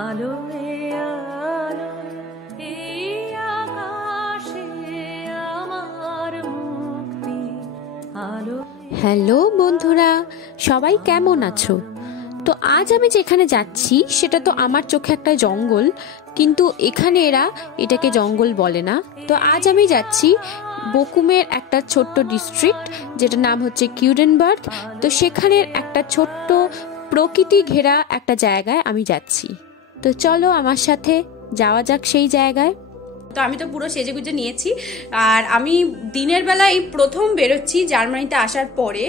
আলো আলো এই আকাশে আমার মুক্তি আলো। হ্যালো বন্ধুরা, সবাই কেমন আছো? তো আজ আমি যেখানে যাচ্ছি সেটা তো আমার চোখে একটা জঙ্গল, কিন্তু এখানে এরা এটাকে জঙ্গল বলে না। তো আজ আমি যাচ্ছি বকুমের একটা ছোট্ট ডিস্ট্রিক্ট, যেটার নাম হচ্ছে কিউডেনবার্গ। তো সেখানের একটা ছোট্ট প্রকৃতি ঘেরা একটা জায়গায় আমি যাচ্ছি। তো চলো আমার সাথে যাওয়া যাক সেই জায়গায়। তো আমি তো পুরো সেজেগুজে নিয়েছি, আর আমি দিনের বেলা এই প্রথম বেরোচ্ছি জার্মানিতে আসার পরে,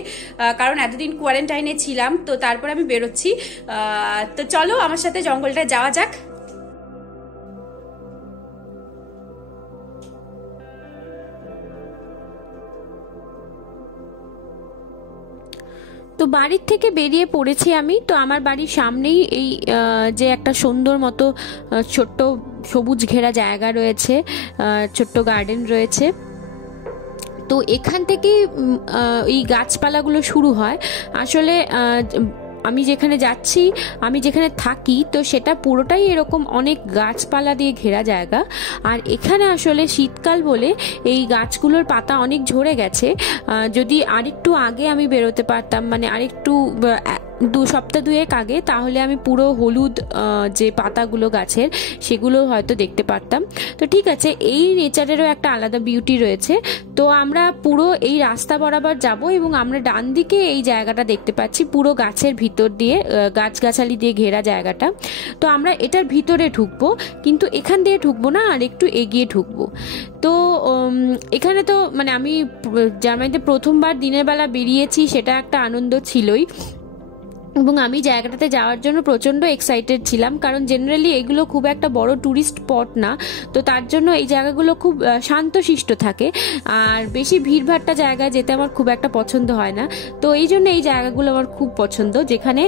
কারণ এতদিন কোয়ারেন্টাইনে ছিলাম। তো তারপরে আমি বেরোচ্ছি। তো চলো আমার সাথে জঙ্গলটা যাওয়া যাক। তো বাড়ির থেকে বেরিয়ে পড়েছি আমি। তো আমার বাড়ির সামনেই এই যে একটা সুন্দর মতো ছোট্ট সবুজ ঘেরা জায়গা রয়েছে, ছোট্ট গার্ডেন রয়েছে। তো এখান থেকেই এই গাছপালাগুলো শুরু হয়। আসলে আমি যেখানে যাচ্ছি, আমি যেখানে থাকি, তো সেটা পুরোটাই এরকম অনেক গাছপালা দিয়ে ঘেরা জায়গা। আর এখানে আসলে শীতকাল বলে এই গাছগুলোর পাতা অনেক ঝরে গেছে। যদি আরেকটু আগে আমি বেরোতে পারতাম, মানে আরেকটু 2 সপ্তাহ 2 আগে, তাহলে আমি পুরো হলুদ যে পাতাগুলো গাছের, সেগুলো হয়তো দেখতে পারতাম। তো ঠিক আছে, এই নেচারেরও একটা আলাদা বিউটি রয়েছে। তো আমরা পুরো এই রাস্তা বরাবর যাব এবং আমরা ডান দিকে এই জায়গাটা দেখতে পাচ্ছি, পুরো গাছের ভিতর দিয়ে, গাছগাছালি দিয়ে ঘেরা জায়গাটা। তো আমরা এটার ভিতরে ঢুকবো, কিন্তু এখান দিয়ে ঢুকবো না, আর একটু এগিয়ে ঢুকবো। তো এখানে তো মানে আমি জার্মানিতে প্রথমবার দিনের বেলা বেরিয়েছি, সেটা একটা আনন্দ ছিলই। এবং আমি জায়গাটাতে যাওয়ার জন্য প্রচণ্ড এক্সাইটেড ছিলাম, কারণ জেনারেলি এগুলো খুব একটা বড় ট্যুরিস্ট স্পট না। তো তার জন্য এই জায়গাগুলো খুব শান্তশিষ্ট থাকে, আর বেশি ভিড়ভাট্টা জায়গায় যেতে আমার খুব একটা পছন্দ হয় না। তো এই জন্য এই জায়গাগুলো আমার খুব পছন্দ, যেখানে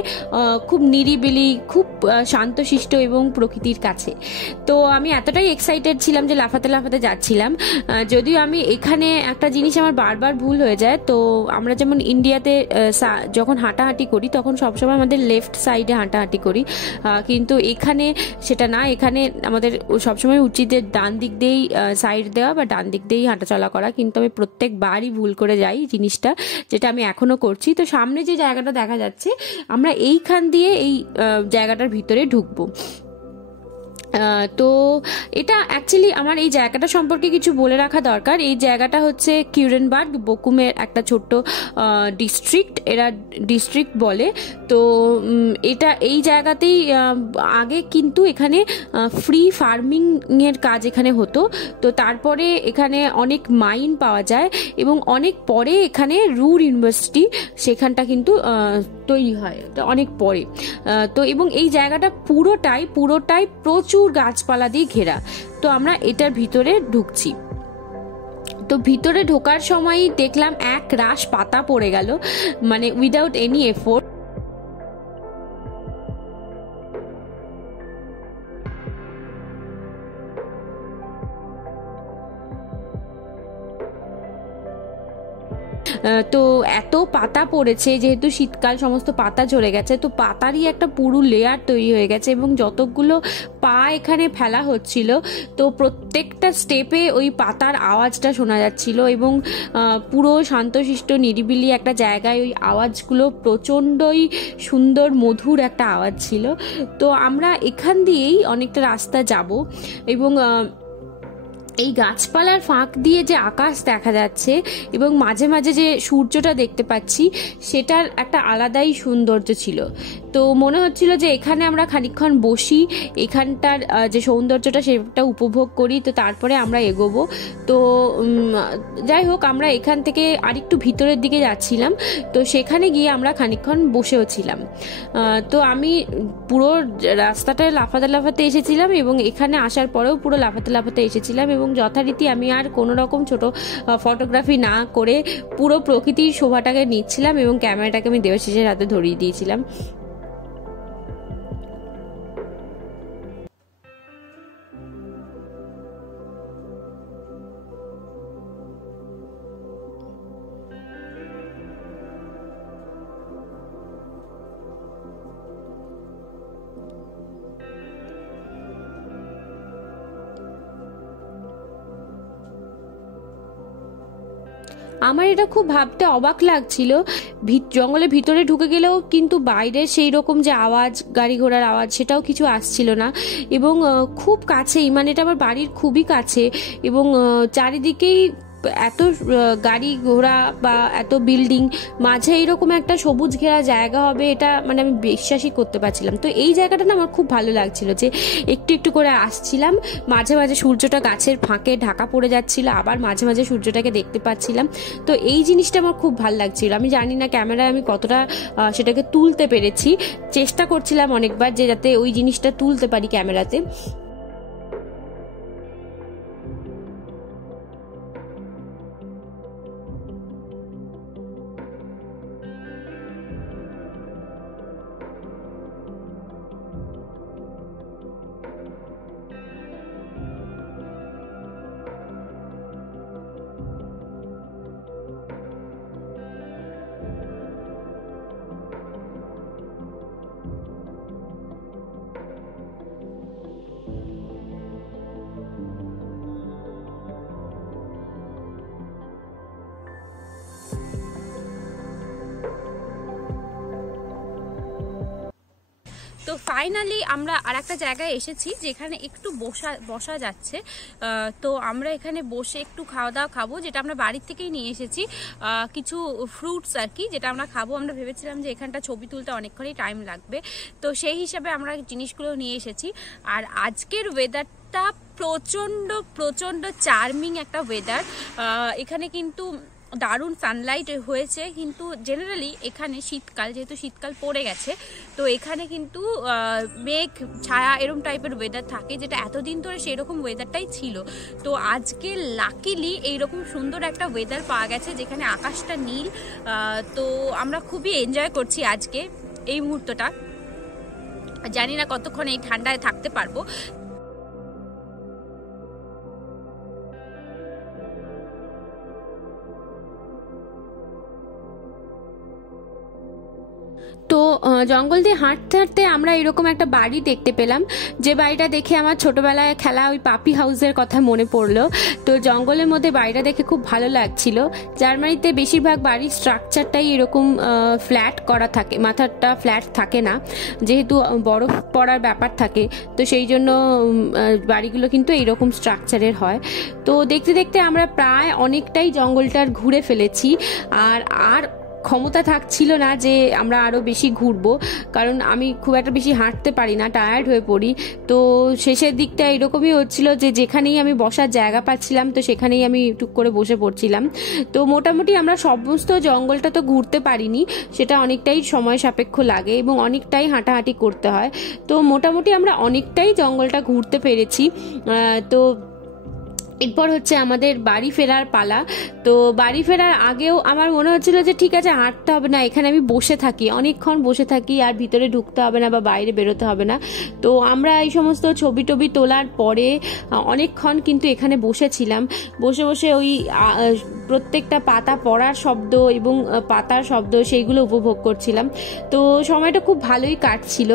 খুব নিরিবিলি, খুব শান্তশিষ্ট এবং প্রকৃতির কাছে। তো আমি এতটাই এক্সাইটেড ছিলাম যে লাফাতে লাফাতে যাচ্ছিলাম। যদিও আমি এখানে একটা জিনিস আমার বারবার ভুল হয়ে যায়। তো আমরা যেমন ইন্ডিয়াতে যখন হাঁটাহাঁটি করি, তখন সবসময় আমাদের লেফট সাইডে হাঁটাহাঁটি করি, কিন্তু এখানে সেটা না। এখানে আমাদের সবসময় উচিত ডান দিক দিয়েই সাইড দেওয়া বা ডান দিক দিয়েই হাঁটাচলা করা, কিন্তু আমি প্রত্যেকবারই ভুল করে যাই জিনিসটা, যেটা আমি এখনো করছি। তো সামনে যে জায়গাটা দেখা যাচ্ছে, আমরা এইখান দিয়ে এই জায়গাটার ভিতরে ঢুকবো। তো এটা অ্যাকচুয়ালি আমার এই জায়গাটা সম্পর্কে কিছু বলে রাখা দরকার। এই জায়গাটা হচ্ছে কিউডেনবার্গ, বকুমের একটা ছোট্ট ডিস্ট্রিক্ট, এরা ডিস্ট্রিক্ট বলে। তো এটা এই জায়গাতেই আগে কিন্তু এখানে ফ্রি ফার্মিং এর কাজ এখানে হতো। তো তারপরে এখানে অনেক মাইন পাওয়া যায়, এবং অনেক পরে এখানে রুর ইউনিভার্সিটি, সেখানটা কিন্তু তৈরি হয় অনেক পরে। তো এবং এই জায়গাটা পুরোটাই প্রচুর গাছপালা দিয়ে ঘেরা। তো আমরা এটার ভিতরে ঢুকছি। তো ভিতরে ঢোকার সময় দেখলাম এক রাশ পাতা পড়ে গেল, মানে উইদাউট এনি এফোর্ট। তো এত পাতা পড়েছে, যেহেতু শীতকাল, সমস্ত পাতা ঝরে গেছে। তো পাতারই একটা পুরো লেয়ার তৈরি হয়ে গেছে, এবং যতগুলো পা এখানে ফেলা হচ্ছিল, তো প্রত্যেকটা স্টেপে ওই পাতার আওয়াজটা শোনা যাচ্ছিল, এবং পুরো শান্তশিষ্ট নিরিবিলি একটা জায়গায় ওই আওয়াজগুলো প্রচণ্ডই সুন্দর, মধুর একটা আওয়াজ ছিল। তো আমরা এখান দিয়েই অনেকটা রাস্তা যাব, এবং এই গাছপালার ফাঁক দিয়ে যে আকাশ দেখা যাচ্ছে এবং মাঝে মাঝে যে সূর্যটা দেখতে পাচ্ছি, সেটার একটা আলাদাই সৌন্দর্য ছিল। তো মনে হচ্ছিল যে এখানে আমরা খানিকক্ষণ বসি, এখানটার যে সৌন্দর্যটা সেটা উপভোগ করি, তো তারপরে আমরা এগোবো। তো যাই হোক, আমরা এখান থেকে আরেকটু ভিতরের দিকে যাচ্ছিলাম। তো সেখানে গিয়ে আমরা খানিকক্ষণ বসেও ছিলাম। তো আমি পুরো রাস্তাটায় লাফাতে লাফাতে এসেছিলাম, এবং এখানে আসার পরেও পুরো লাফাতে লাফাতে এসেছিলাম, এবং যথারীতি আমি আর কোনো রকম ছোট ফটোগ্রাফি না করে পুরো প্রকৃতির শোভাটাকে নিচ্ছিলাম, এবং ক্যামেরাটাকে আমি দেবাশিসের হাতে ধরিয়ে দিয়েছিলাম। আমার এটা খুব ভাবতে অবাক লাগছিল, জঙ্গলের ভিতরে ঢুকে গেলেও কিন্তু বাইরে সেই রকম যে আওয়াজ, গাড়ি ঘোড়ার আওয়াজ, সেটাও কিছু আসছিল না। এবং খুব কাছেই, মানে এটা আমার বাড়ির খুবই কাছে, এবং চারিদিকেই এত গাড়ি ঘোড়া বা এত বিল্ডিং, মাঝে এইরকম একটা সবুজ ঘেরা জায়গা হবে এটা মানে আমি বিশ্বাসই করতে পারছিলাম। তো এই জায়গাটা না আমার খুব ভালো লাগছিল, যে একটু একটু করে আসছিলাম, মাঝে মাঝে সূর্যটা গাছের ফাঁকে ঢাকা পড়ে যাচ্ছিল, আবার মাঝে মাঝে সূর্যটাকে দেখতে পাচ্ছিলাম। তো এই জিনিসটা আমার খুব ভালো লাগছিল। আমি জানি না ক্যামেরায় আমি কতটা সেটাকে তুলতে পেরেছি, চেষ্টা করছিলাম অনেকবার যে যাতে ওই জিনিসটা তুলতে পারি ক্যামেরাতে। তো ফাইনালি আমরা আর একটা জায়গায় এসেছি যেখানে একটু বসা যাচ্ছে। তো আমরা এখানে বসে একটু খাওয়া দাওয়া খাবো, যেটা আমরা বাড়ির থেকেই নিয়ে এসেছি, কিছু ফ্রুটস আর কি, যেটা আমরা খাবো। আমরা ভেবেছিলাম যে এখানটা ছবি তুলতে অনেকক্ষণই টাইম লাগবে, তো সেই হিসাবে আমরা জিনিসগুলো নিয়ে এসেছি। আর আজকের ওয়েদারটা প্রচণ্ড প্রচণ্ড চার্মিং একটা ওয়েদার। এখানে কিন্তু দারুণ সানলাইট হয়েছে, কিন্তু জেনারেলি এখানে শীতকাল, যেহেতু শীতকাল পড়ে গেছে, তো এখানে কিন্তু মেঘ ছায়া এরকম টাইপের ওয়েদার থাকে, যেটা এতদিন ধরে সেরকম ওয়েদারটাই ছিল। তো আজকে লাকিলি এইরকম সুন্দর একটা ওয়েদার পাওয়া গেছে যেখানে আকাশটা নীল। তো আমরা খুবই এনজয় করছি আজকে এই মুহূর্তটা। জানি না কতক্ষণ এই ঠান্ডায় থাকতে পারবো। তো জঙ্গল দিয়ে হাঁটতে হাঁটতে আমরা এরকম একটা বাড়ি দেখতে পেলাম, যে বাড়িটা দেখে আমার ছোটবেলায় খেলা ওই পাপি হাউসের কথা মনে পড়লো। তো জঙ্গলের মধ্যে বাড়িটা দেখে খুব ভালো লাগছিল। জার্মানিতে বেশিরভাগ বাড়ির স্ট্রাকচারটাই এরকম ফ্ল্যাট করা থাকে, মাথাটা ফ্ল্যাট থাকে না, যেহেতু বরফ পড়ার ব্যাপার থাকে, তো সেই জন্য বাড়িগুলো কিন্তু এইরকম স্ট্রাকচারের হয়। তো দেখতে দেখতে আমরা প্রায় অনেকটাই জঙ্গলটার ঘুরে ফেলেছি, আর ক্ষমতা থাকছিল না যে আমরা আরো বেশি ঘুরবো, কারণ আমি খুব একটা বেশি হাঁটতে পারি না, টায়ার্ড হয়ে পড়ি। তো শেষের দিকটা এরকমই হচ্ছিল যে যেখানেই আমি বসার জায়গা পাচ্ছিলাম তো সেখানেই আমি টুক করে বসে পড়ছিলাম। তো মোটামুটি আমরা সমস্ত জঙ্গলটা তো ঘুরতে পারিনি, সেটা অনেকটাই সময় সাপেক্ষ লাগে এবং অনেকটাই হাঁটাহাঁটি করতে হয়। তো মোটামুটি আমরা অনেকটাই জঙ্গলটা ঘুরতে পেরেছি। তো এরপর হচ্ছে আমাদের বাড়ি ফেরার পালা। তো বাড়ি ফেরার আগেও আমার মনে হচ্ছিল যে ঠিক আছে, হাঁটতে হবে না, এখানে আমি বসে থাকি, অনেকক্ষণ বসে থাকি, আর ভিতরে ঢুকতে হবে না বা বাইরে বেরোতে হবে না। তো আমরা এই সমস্ত ছবি টবি তোলার পরে অনেকক্ষণ কিন্তু এখানে বসেছিলাম, বসে বসে ওই প্রত্যেকটা পাতা পড়ার শব্দ এবং পাতার শব্দ সেইগুলো উপভোগ করছিলাম। তো সময়টা খুব ভালোই কাটছিল,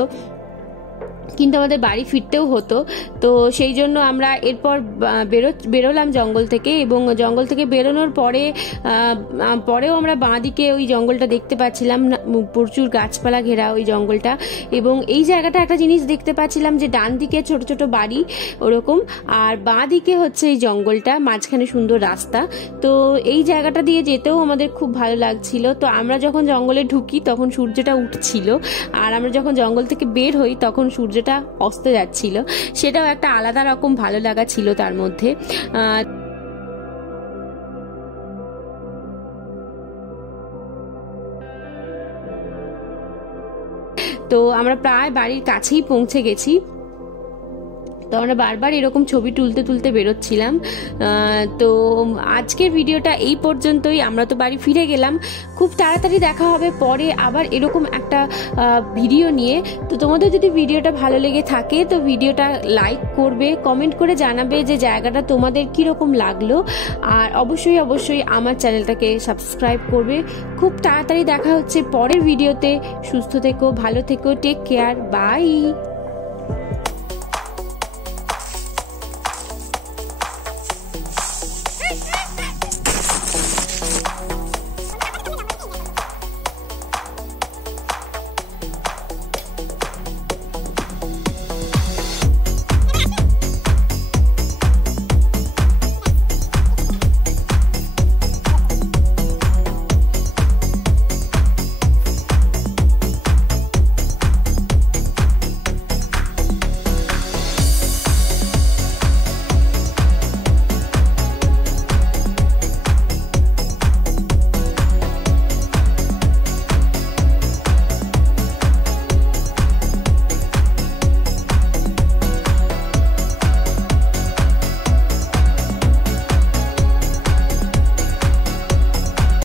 কিন্তু আমাদের বাড়ি ফিরতেও হতো। তো সেই জন্য আমরা এরপর বেরোলাম জঙ্গল থেকে, এবং জঙ্গল থেকে বেরোনোর পরেও আমরা বাঁদিকে ওই জঙ্গলটা দেখতে পাচ্ছিলাম, প্রচুর গাছপালা ঘেরা ওই জঙ্গলটা। এবং এই জায়গাটা একটা জিনিস দেখতে পাচ্ছিলাম যে ডান দিকে ছোট ছোট বাড়ি ওরকম, আর বাঁ দিকে হচ্ছে এই জঙ্গলটা, মাঝখানে সুন্দর রাস্তা। তো এই জায়গাটা দিয়ে যেতেও আমাদের খুব ভালো লাগছিল। তো আমরা যখন জঙ্গলে ঢুকি তখন সূর্যটা উঠছিল, আর আমরা যখন জঙ্গল থেকে বের হই তখন সূর্যটা অস্ত যাচ্ছিল, সেটাও একটা আলাদা রকম ভালো লাগা ছিল তার মধ্যে। তো আমরা প্রায় বাড়ির কাছেই পৌঁছে গেছি। তো আমরা বারবার এরকম ছবি তুলতে তুলতে বেরোচ্ছিলাম। তো আজকের ভিডিওটা এই পর্যন্তই। আমরা তো বাড়ি ফিরে গেলাম, খুব তাড়াতাড়ি দেখা হবে পরে আবার এরকম একটা ভিডিও নিয়ে। তো তোমাদের যদি ভিডিওটা ভালো লেগে থাকে তো ভিডিওটা লাইক করবে, কমেন্ট করে জানাবে যে জায়গাটা তোমাদের কিরকম লাগলো, আর অবশ্যই অবশ্যই আমার চ্যানেলটাকে সাবস্ক্রাইব করবে। খুব তাড়াতাড়ি দেখা হচ্ছে পরের ভিডিওতে। সুস্থ থেকো, ভালো থেকো, টেক কেয়ার, বাই।